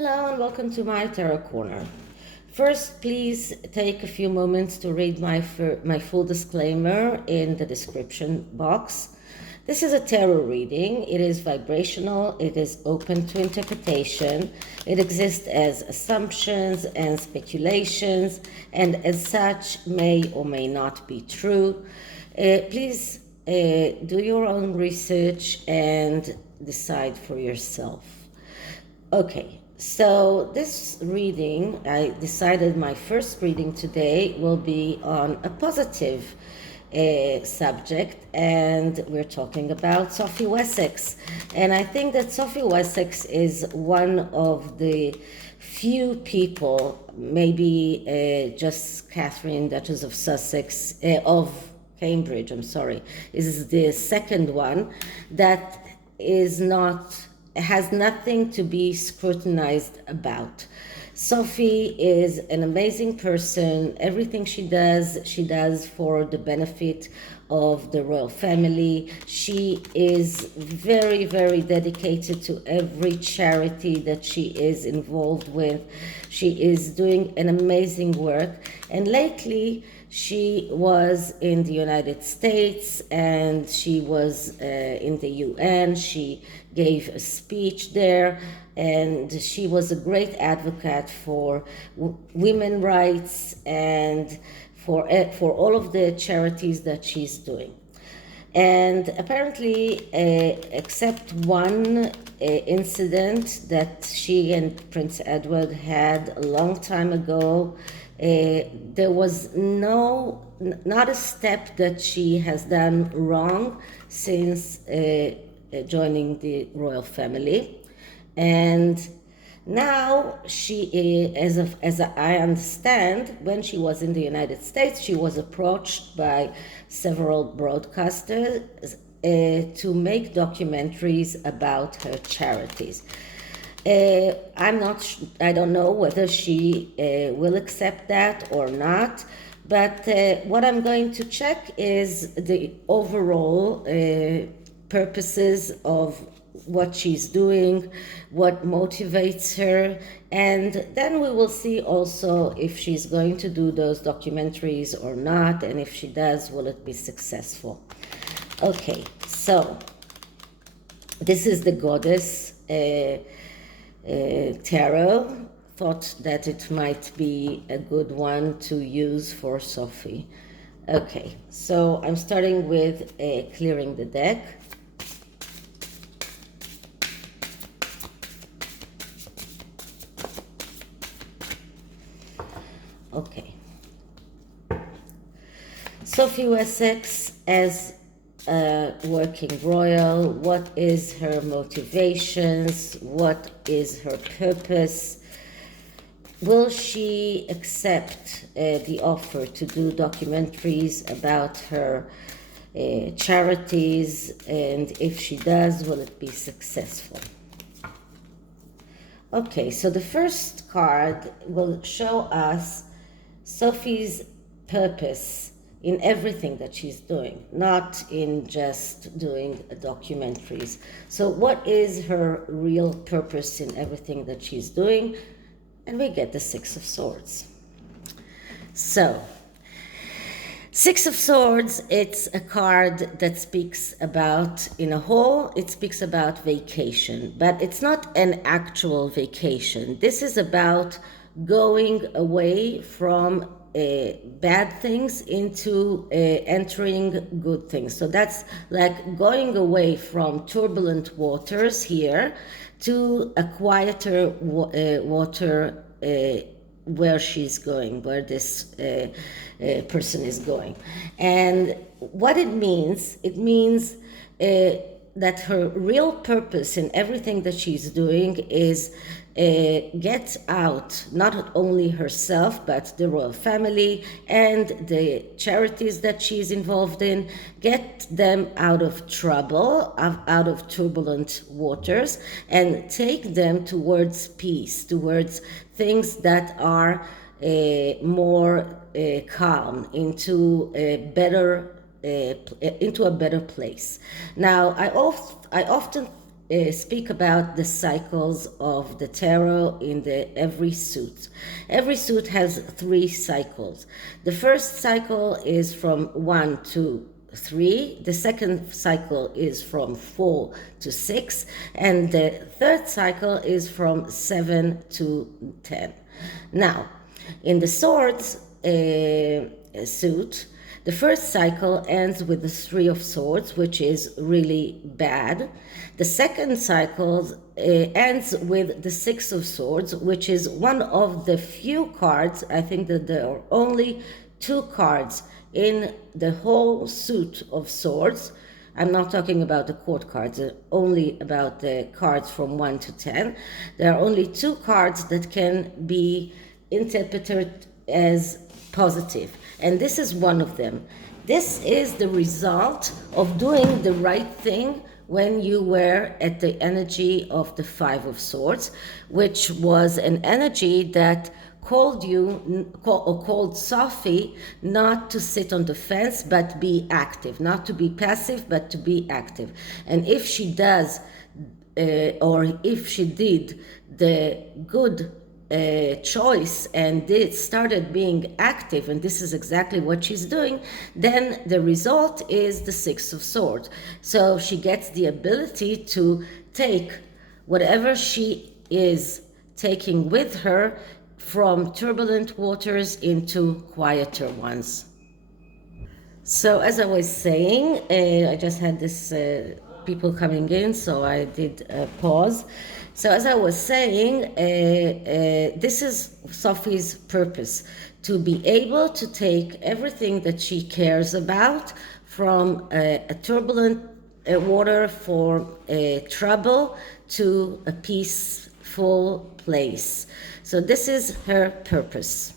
Hello and welcome to my Tarot Corner. First, please take a few moments to read my full disclaimer in the description box. This is a tarot reading. It is vibrational. It is open to interpretation. It exists as assumptions and speculations, and as such may or may not be true. Please do your own research and decide for yourself. Okay, so this reading, I decided my first reading today will be on a positive subject, and we're talking about Sophie Wessex. And I think that Sophie Wessex is one of the few people, maybe just Catherine, Duchess of Sussex, of Cambridge, I'm sorry, is the second one that has nothing to be scrutinized about. Sophie is an amazing person. Everything she does for the benefit of the royal family. She is very, very dedicated to every charity that she is involved with. She is doing an amazing work. And lately, she was in the United States and she was in the UN. She gave a speech there, and she was a great advocate for women's rights and for all of the charities that she's doing. And apparently, except one incident that she and Prince Edward had a long time ago, there was not a step that she has done wrong since joining the royal family. And now she, as I understand, when she was in the United States, she was approached by several broadcasters to make documentaries about her charities. I don't know whether she will accept that or not, but what I'm going to check is the overall purposes of what she's doing, what motivates her, and then we will see also if she's going to do those documentaries or not, and if she does, will it be successful? Okay, so this is the Goddess Tarot. Thought that it might be a good one to use for Sophie. Okay, so I'm starting with clearing the deck. Okay. Sophie Wessex as a working royal. What is her motivations? What is her purpose? Will she accept the offer to do documentaries about her charities? And if she does, will it be successful? Okay, so the first card will show us Sophie's purpose in everything that she's doing, not in just doing documentaries. So what is her real purpose in everything that she's doing? And we get the Six of Swords. So, Six of Swords, it's a card that speaks about, in a whole, it speaks about vacation, but it's not an actual vacation. This is about going away from bad things into entering good things. So that's like going away from turbulent waters here to a quieter water where she's going, where this person is going. And what it means that her real purpose in everything that she's doing is get out not only herself but the royal family and the charities that she's involved in, get them out of trouble, out of turbulent waters, and take them towards peace, towards things that are more calm, into a better place. Now, I often speak about the cycles of the tarot in every suit. Every suit has 3 cycles. The first cycle is from 1 to 3, the second cycle is from 4 to 6, and the third cycle is from 7 to 10. Now, in the swords suit, the first cycle ends with the 3 of Swords, which is really bad. The second cycle ends with the 6 of Swords, which is one of the few cards. I think that there are only 2 cards in the whole suit of Swords. I'm not talking about the court cards, only about the cards from 1 to 10. There are only 2 cards that can be interpreted as positive, and this is one of them. This is the result of doing the right thing when you were at the energy of the 5 of Swords, which was an energy that called Sophie not to sit on the fence but be active, not to be passive but to be active. And if she does, or if she did the good choice and started being active, and this is exactly what she's doing, then the result is the 6 of Swords. So she gets the ability to take whatever she is taking with her from turbulent waters into quieter ones. So as I was saying, I just had this people coming in, so I did pause. So as I was saying, this is Sophie's purpose, to be able to take everything that she cares about from a turbulent water for trouble to a peaceful place. So this is her purpose.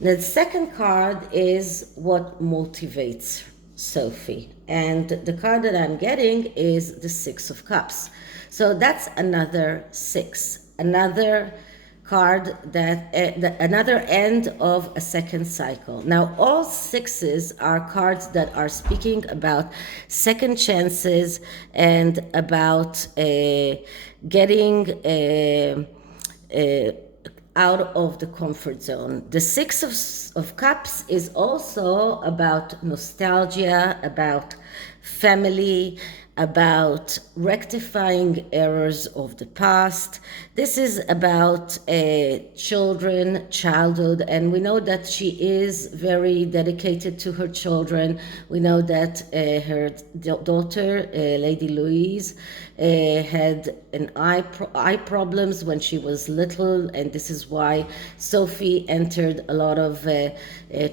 The second card is what motivates Sophie. And the card that I'm getting is the 6 of Cups. So that's another 6, another card that another end of a second cycle. Now, all 6s are cards that are speaking about second chances and about getting out of the comfort zone. The 6 of Cups is also about nostalgia, about family, about rectifying errors of the past. This is about children, childhood, and we know that she is very dedicated to her children. We know that her daughter, Lady Louise, had eye problems when she was little, and this is why Sophie entered a lot of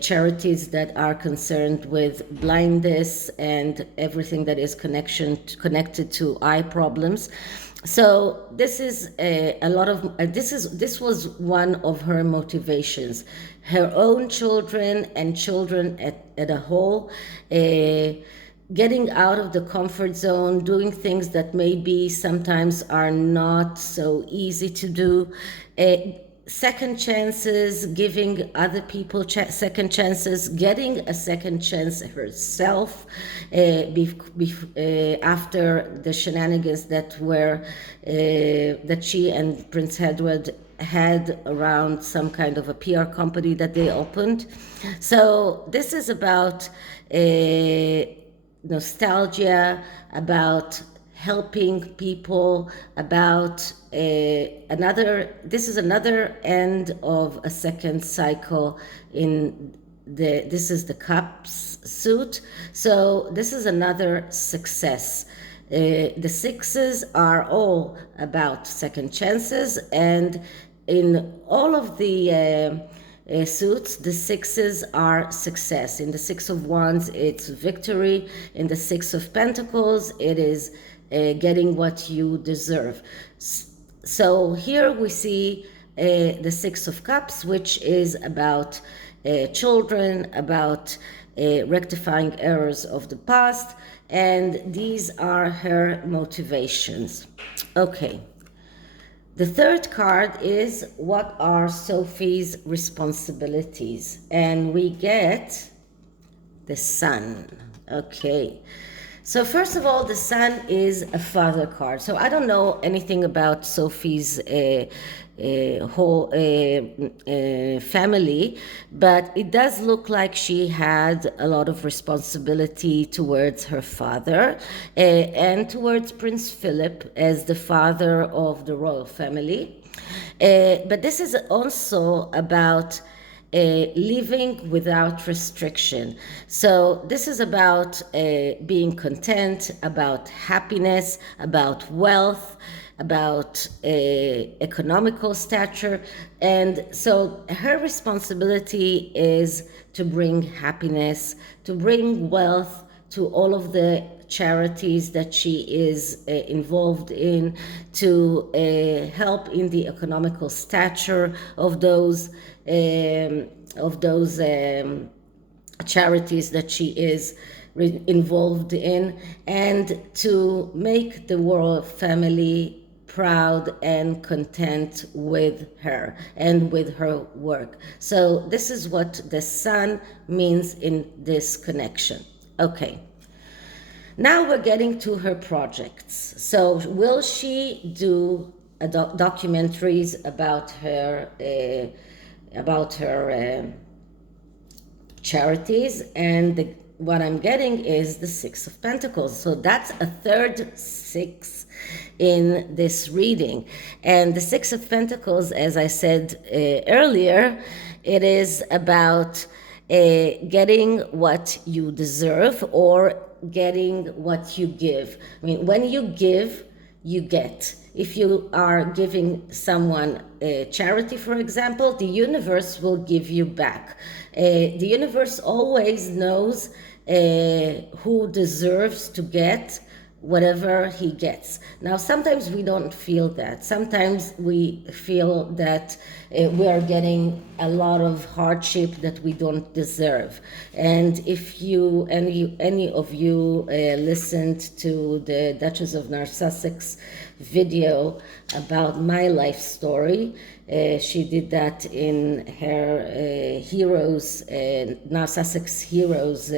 charities that are concerned with blindness and everything that is connected to eye problems. So this is this was one of her motivations. Her own children and children at a whole, getting out of the comfort zone, doing things that maybe sometimes are not so easy to do. Second chances, giving other people second chances, getting a second chance herself after the shenanigans that she and Prince Edward had around some kind of a PR company that they opened. So this is about nostalgia, about helping people, about this is another end of a second cycle this is the Cups suit. So this is another success. The 6s are all about second chances, and in all of the suits, the 6s are success. In the 6 of Wands, it's victory. In the 6 of Pentacles, it is getting what you deserve. So here we see the 6 of Cups, which is about children, about rectifying errors of the past, and these are her motivations. Okay. The third card is what are Sophie's responsibilities, and we get the Sun. Okay. So first of all, the Sun is a father card. So I don't know anything about Sophie's whole family, but it does look like she had a lot of responsibility towards her father and towards Prince Philip as the father of the royal family. But this is also about living without restriction. So this is about being content, about happiness, about wealth, about economical stature. And so her responsibility is to bring happiness, to bring wealth to all of the charities that she is involved in, to help in the economical stature of those charities that she is involved in, and to make the royal family proud and content with her and with her work. So this is what the Sun means in this connection. Okay. Now we're getting to her projects. So will she do documentaries about her charities? And what I'm getting is the Six of Pentacles. So that's a third six in this reading. And the Six of Pentacles, as I said earlier, it is about getting what you deserve or getting what you give. I mean, when you give, you get. If you are giving someone a charity, for example, the universe will give you back. The universe always knows who deserves to get whatever he gets. Now, sometimes we don't feel that. Sometimes we feel that we are getting a lot of hardship that we don't deserve. And if any of you listened to the Duchess of Narcissus video about my life story, she did that in her Heroes, Narcissus Heroes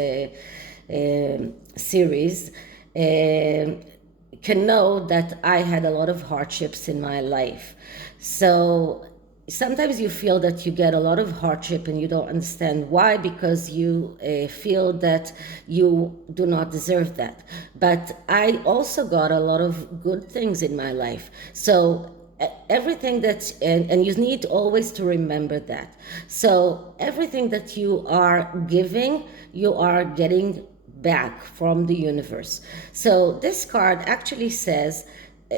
series. Can know that I had a lot of hardships in my life. So sometimes you feel that you get a lot of hardship and you don't understand why, because you feel that you do not deserve that. But I also got a lot of good things in my life. So everything that, and you need always to remember that. So everything that you are giving, you are getting back from the universe. So this card actually says,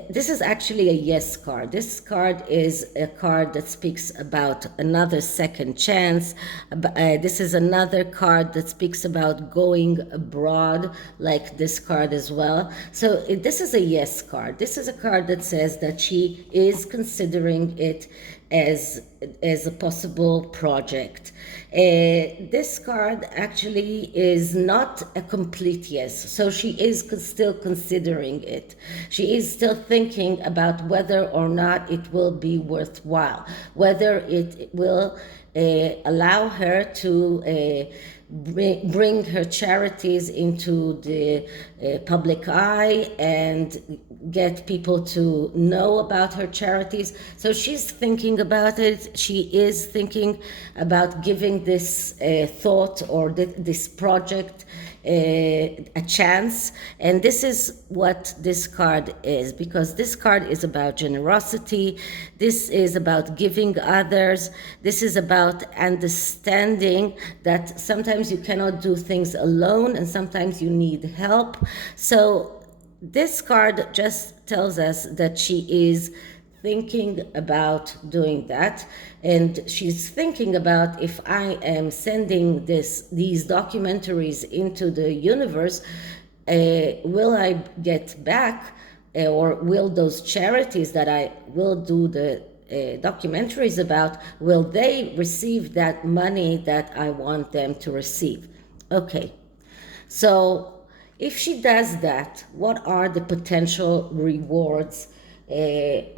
this is actually a yes card. This card is a card that speaks about another second chance. This is another card that speaks about going abroad, like this card as well. So this is a yes card. This is a card that says that she is considering it as a possible project. This card actually is not a complete yes. So she is still considering it. She is still thinking about whether or not it will be worthwhile, whether it will allow her to bring her charities into the public eye and get people to know about her charities. So she's thinking about it. She is thinking about giving this thought or this project a chance. And this is what this card is, because this card is about generosity. This is about giving others. This is about understanding that sometimes you cannot do things alone and sometimes you need help. So this card just tells us that she is thinking about doing that, and she's thinking about, if I am sending these documentaries into the universe, will I get back, or will those charities that I will do the documentaries about, will they receive that money that I want them to receive? Okay, so if she does that, what are the potential rewards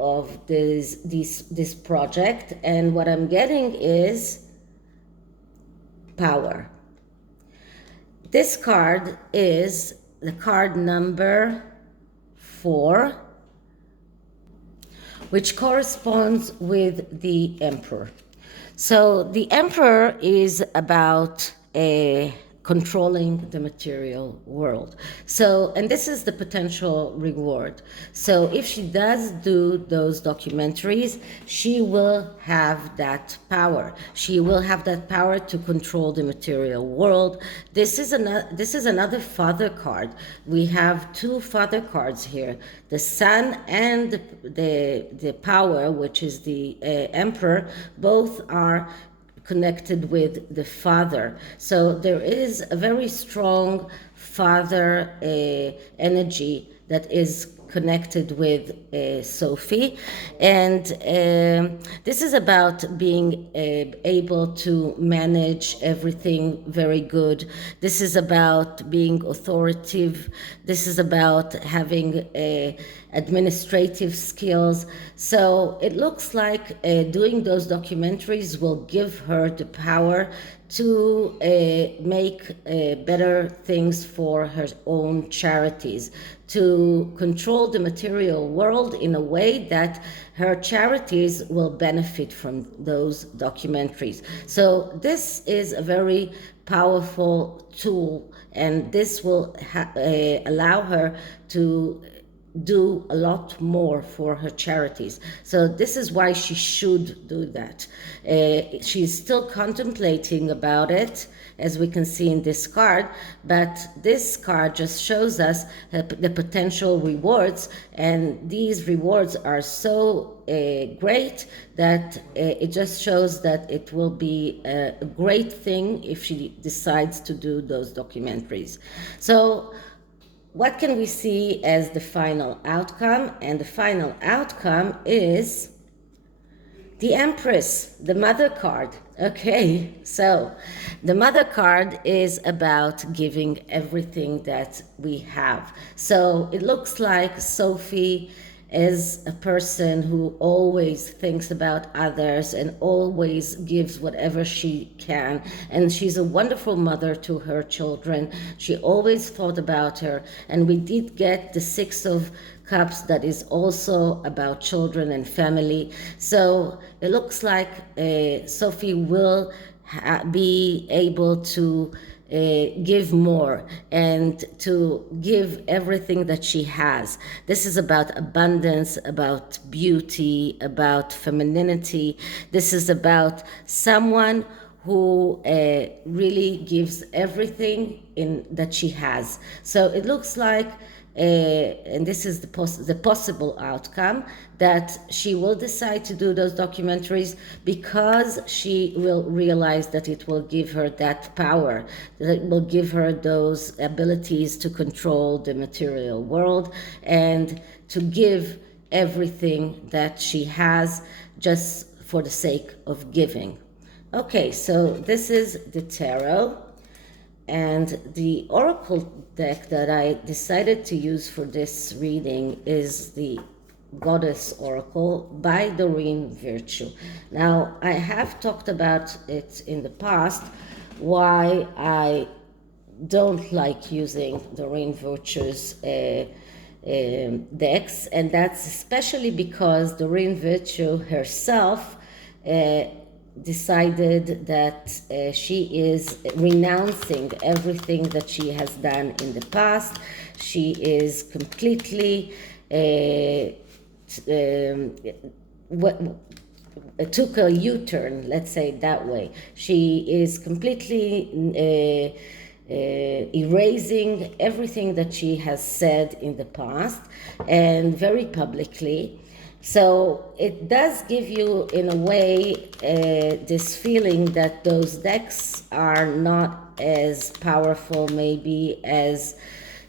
of this project? And what I'm getting is power. This card is the card number 4, which corresponds with the Emperor. So the Emperor is about controlling the material world. So, and this is the potential reward. So if she does do those documentaries, she will have that power. She will have that power to control the material world. This is another father card. We have 2 father cards here, the Sun and the power, which is the Emperor. Both are connected with the father. So there is a very strong father energy that is connected with Sophie, and this is about being able to manage everything very good. This is about being authoritative. This is about having administrative skills. So it looks like doing those documentaries will give her the power to make better things for her own charities, to control the material world in a way that her charities will benefit from those documentaries. So this is a very powerful tool, and this will allow her to do a lot more for her charities. So this is why she should do that. She's still contemplating about it, as we can see in this card, but this card just shows us the potential rewards, and these rewards are so great that it just shows that it will be a great thing if she decides to do those documentaries. So what can we see as the final outcome? And the final outcome is the Empress, the Mother card. Okay, so the Mother card is about giving everything that we have. So it looks like Sophie is a person who always thinks about others and always gives whatever she can. And she's a wonderful mother to her children. She always thought about her. And we did get the Six of Cups that is also about children and family. So it looks like Sophie will be able to give more and to give everything that she has. This is about abundance, about beauty, about femininity. This is about someone who really gives everything that she has. So it looks like and this is the possible outcome, that she will decide to do those documentaries because she will realize that it will give her that power, that it will give her those abilities to control the material world and to give everything that she has just for the sake of giving. Okay, so this is the tarot. And the oracle deck that I decided to use for this reading is the Goddess Oracle by Doreen Virtue. Now, I have talked about it in the past, why I don't like using Doreen Virtue's decks, and that's especially because Doreen Virtue herself decided that she is renouncing everything that she has done in the past. She is completely took a U-turn, let's say it that way. She is completely erasing everything that she has said in the past, and very publicly. So it does give you, in a way, this feeling that those decks are not as powerful maybe as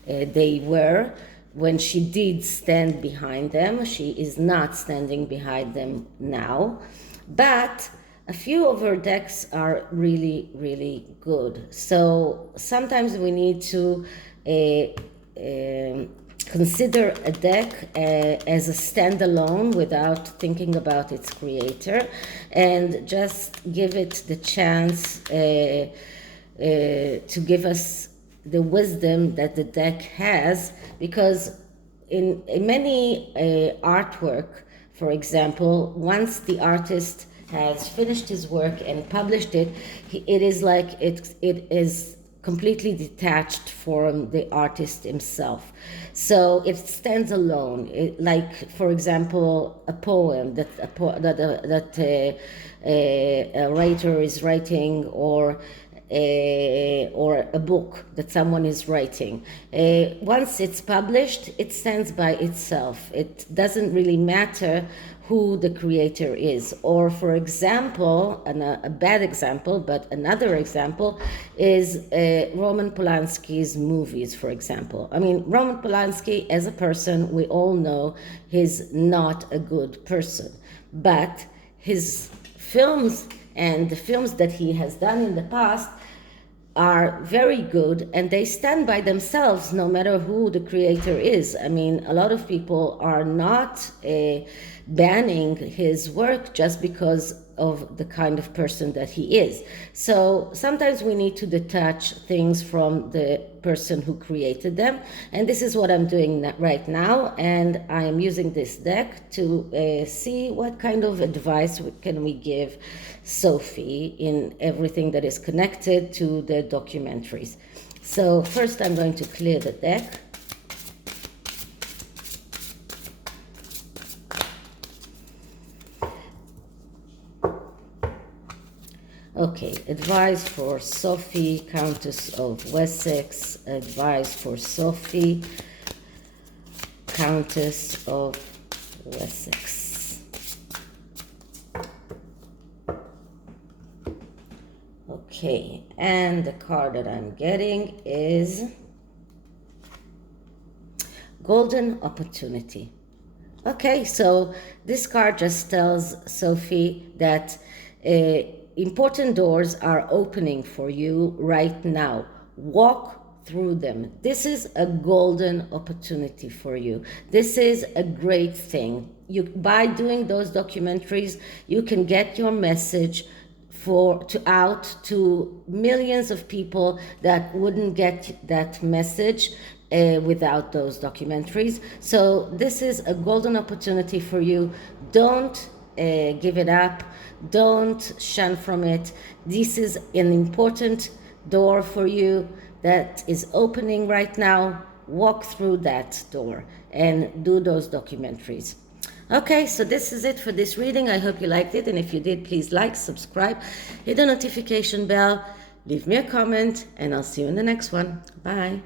they were when she did stand behind them. She is not standing behind them now. But a few of her decks are really, really good. So sometimes we need to consider a deck as a standalone without thinking about its creator, and just give it the chance to give us the wisdom that the deck has, because in many artwork, for example, once the artist has finished his work and published it, it is like it is completely detached from the artist himself. So it stands alone. Like, for example, a poem that a writer is writing, or a book that someone is writing. Once it's published, it stands by itself. It doesn't really matter who the creator is. Or, for example, a bad example, but another example is Roman Polanski's movies, for example. I mean, Roman Polanski, as a person, we all know he's not a good person. But his films and the films that he has done in the past are very good, and they stand by themselves no matter who the creator is. I mean, a lot of people are not banning his work just because of the kind of person that he is. So sometimes we need to detach things from the person who created them, and this is what I'm doing right now. And I am using this deck to see what kind of advice can we give Sophie in everything that is connected to the documentaries. So first I'm going to clear the deck. Okay, advice for Sophie, Countess of Wessex. Advice for Sophie, Countess of Wessex. Okay, and the card that I'm getting is Golden Opportunity. Okay, so this card just tells Sophie that important doors are opening for you right now. Walk through them. This is a golden opportunity for you. This is a great thing. By doing those documentaries, you can get your message out to millions of people that wouldn't get that message without those documentaries. So this is a golden opportunity for you. Don't give it up. Don't shun from it. This is an important door for you that is opening right now. Walk through that door and do those documentaries. Okay, so this is it for this reading. I hope you liked it, and if you did, please like, subscribe, hit the notification bell, leave me a comment, and I'll see you in the next one. Bye.